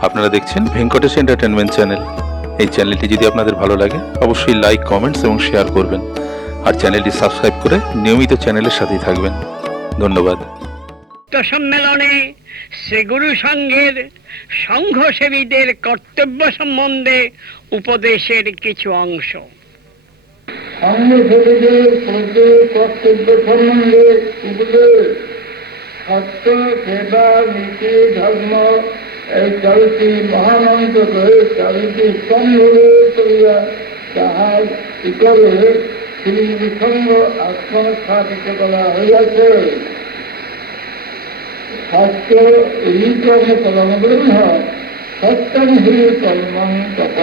আপনারা দেখছেন Venkatesh entertainment channel এই চ্যানেলটি যদি আপনাদের ভালো লাগে অবশ্যই লাইক কমেন্টস এবং শেয়ার করবেন। আর চ্যানেলটি সাবস্ক্রাইব করে নিয়মিত চ্যানেলের সাথেই থাকবেন। ধন্যবাদ। তো সম্মেলনে শ্রী গুরু সংঘের সংঘসেবীদের কর্তব্য সম্বন্ধে উপদেশের কিছু অংশ। সঙ্গসেবীদের প্রতি কর্তব্য সম্বন্ধে উপদেশ। সত্য সেবা নীতি ধর্ম চারিটি মহামন্ত্রকে চারিটি স্তম্ভে করিয়া তাহার ইতরে শ্রী বিসঙ্গ আত্মস্থাপিত করা হইয়াছে। সত্য এই কর্ম কর্ম ব্রহ্ম সত্যম হি কর্মং তপ,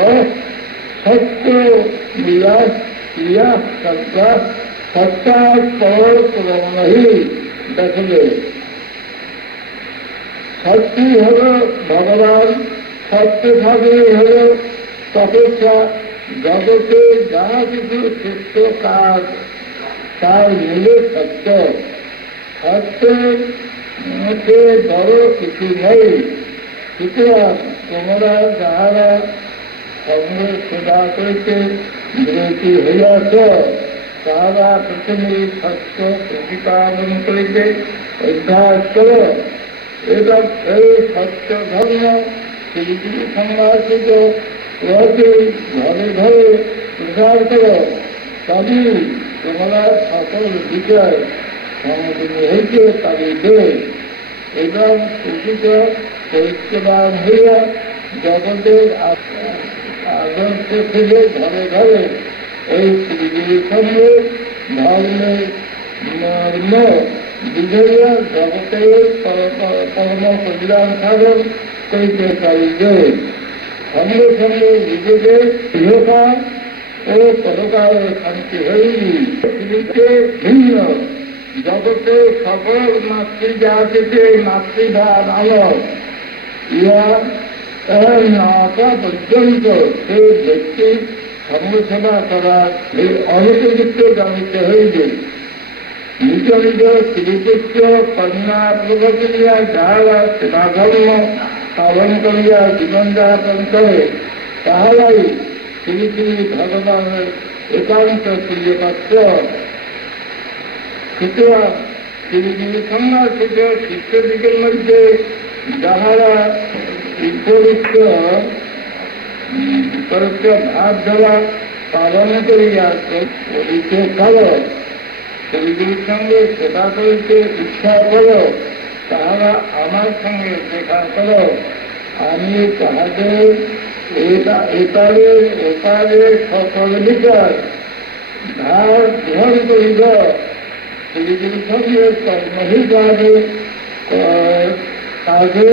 সত্য বিলাস ক্রিয়া সত্তা সত্তা পর কর্ম হি দেখবে সত্যি হল ভগবান, সত্য ভাবে হল তপস্যা, জগতে যা কিছু সুস্থ কাজ, তার মূলে সত্য। মধ্যে বড় কিছু নেই। সুতরাং তোমরা যাহারা সঙ্গ সেবা করিতে বিরতি হইয়াছ, তাহারা প্রথমে সত্য প্রতিপালন করিতে অভ্যাস করো। এবং এই সত্য ধর্ম শ্রীগুরু সংবাসিত রয়েছে ঘরে ঘরে প্রচার করো। তবেই তোমরা সকল বিষয় সমাধান হইতে পারিবে এবং প্রকৃত পরিষ্কার হইয়া জগতের আদর্শ থেকে ঘরে ঘরে এই শ্রীগুরুর সঙ্গে ধর্মের মর্ম বিজয়া জগতের কর্ম কল্যাণ সাধন করিতে পারিবে সঙ্গে সঙ্গে নিজেদের গৃহকাল ও পরকালে শান্তি হইনি পৃথিবীতে ভিন্ন জগতে সকল মাতৃজাতিতে মাতৃভাব আলোক পর্যন্ত সে ব্যক্তি সঙ্গসেবা করার এই অনুপযুক্ত জানিতে হইবে নিজ নিজ শ্রীপুত্র কন্যা প্রভৃতিরা যাহারা সেবা ধর্ম পালন করিয়া জীবনযাপন করে তাহারাই শ্রী শ্রী ভগবানের একান্ত প্রিয় পাত্র সুতরাং শ্রী সংঘাসিত শিষ্যদিগের মধ্যে যাহারা উপযুক্ত উপযুক্ত ভাব দেওয়া পালন করিয়া করিতে পারো শ্রীগুরুর সঙ্গে সেবা করিতে ইচ্ছা করো তাহারা আমার সঙ্গে দেখা করো আমি তাহাদের এপারে, ওপারে সকল বিচার ধার গ্রহণ করিব। শ্রীগুরু সঙ্গে কর্মহিসাবে কাজে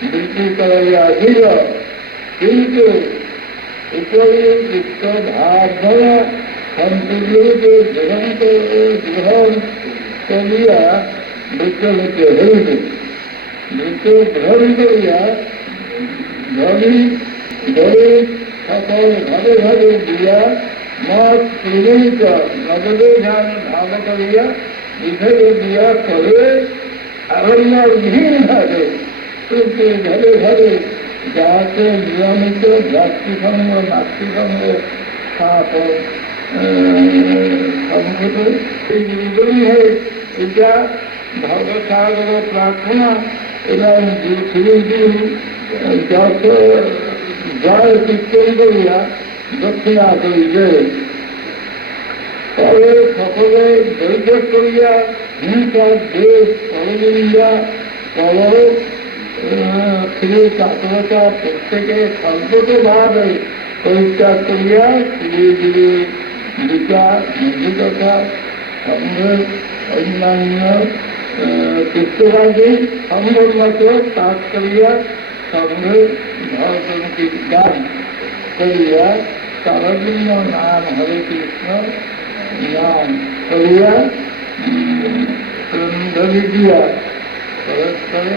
বৃদ্ধি করাইয়া দিল। কিন্তু উপযুক্ত ভাব দ্বারা সম্পূর্ণরূপে গ্রহণ গ্রহণ করিয়া বিচলিত হইবে। মৃত গ্রহণ করিয়া ধনী, গরিব সকল ঘরে ঘরে দিয়া মত প্রজনিত নগদে ধান ভাব করিয়া বিধে দিয়া করে আরণ্য ভাবে কিন্তু ঘরে ঘরে যাহাকে নিয়মিত ভ্রাতৃসঙ্গ মাতৃসঙ্গ স্থাপন সংহত এই নির্দলীয় এটা ভগসাগর প্রার্থনা এবং শ্রীগুরু যত জয় কীর্তন করিয়া দক্ষিণা করিবে তবে সকলে দৈর্য করিয়া হিংসা দেশ পরবিন্দা কল শ্রী কাতরতা প্রত্যেকে সর্বতভাবে পরিত্যাগ করিয়া শ্রীগুরু বিচার মধুকথা সংঘের অন্যান্য চিত্তবাদী সম্ভব মতো পাঠ করিয়া সংঘের ধর্মকে গান করিয়া সর্বজন্য নাম হরে কৃষ্ণ নাম করিয়া ধরি দিয়া পরস্পরে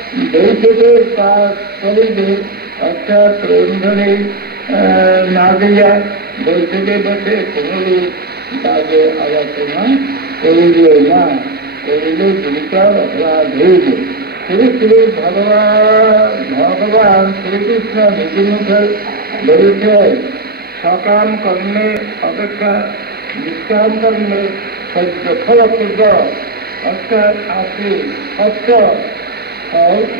বৈঠকের কাজ করিবে অর্থাৎ রন্ধনে না দিয়া বৈঠকে বসে কোনোরূপ কাজে আলোচনা করিবে না করিলে দুইটার অপরাধ হইবে শ্রী শ্রী ভগবান ভগবান শ্রীকৃষ্ণ নীতিমুখে বলেছে সকাম কর্মে অপেক্ষা বিশ্রাম কর্মে সহ্য ফলপ্রদ, অর্থাৎ আসে অর্থ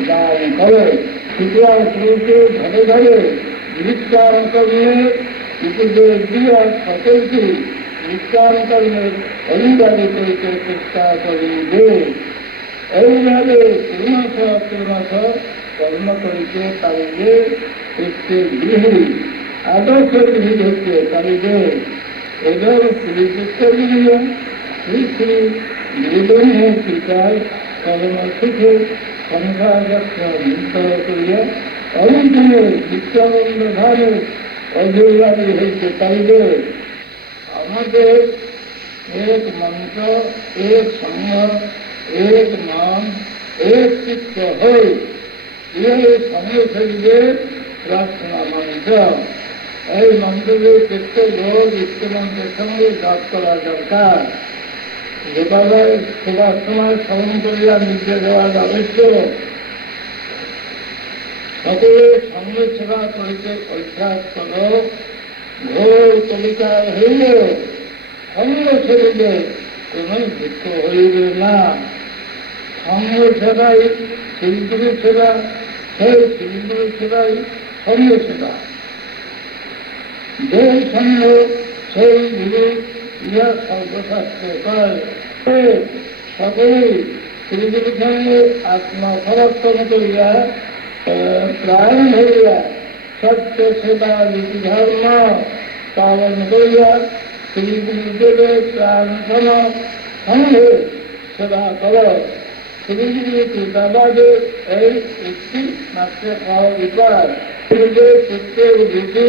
দান করে। সুতরাং শ্রীকে ধরে ধরে কর্মে উপদেশ দিয়া সকলকে কর্মের অধিকারী করিতে চেষ্টা করিবে। এইভাবে ক্রমশ ক্রমশ কর্ম করিতে পারিবে প্রত্যেক গৃহী, আদর্শ গৃহী হইতে পারিবে। এবং শ্রীযুক্ত গৃহ শ্রী শ্রী গুরুজনে পিতায় কর্ম সুখে সংসার যাত্রা মুক্ত করিয়া অরিজনে বিশ্ববন্ধ ধারে অধিকারী হইতে পারিবে আমাদের এক মন্ত্র এক সঙ্গ এক নাম এক চিত্ত হই এই সঙ্গে প্রার্থনা মন্ত্র এই মন্ত্রের প্রত্যেক লোক ইষ্টমন্ত্রের সঙ্গে জাপ করা দরকার যেভাবে সময় স্মরণ করিয়া নির্দেশ দেওয়া আবশ্যক সকলে সঙ্গে সেবা করিতে অভ্যাস করো। ঘোর কবিতায় হইলে সঙ্গ ছেড়িলে কোন দুঃখ হইবে না। সঙ্গ সেবাই শিল্পী সেবা, সেই শিল্পী সেবাই সঙ্গ সেবা। যে সঙ্গ সেই গুরু ইহা সর্বশাস্ত্র কয় সকলেই শ্রীগুরু সঙ্গে আত্মসমর্পণ করিয়া প্রাণ ধরিয়া সত্য, সেবা, নীতি, ধর্ম পালন করিয়া শ্রী গুরুদেবের প্রাণ সম সঙ্গে সেবা কর। শ্রী গুরু এই একটি মাত্র খাওয়া বিকার গুরুদেব রীতি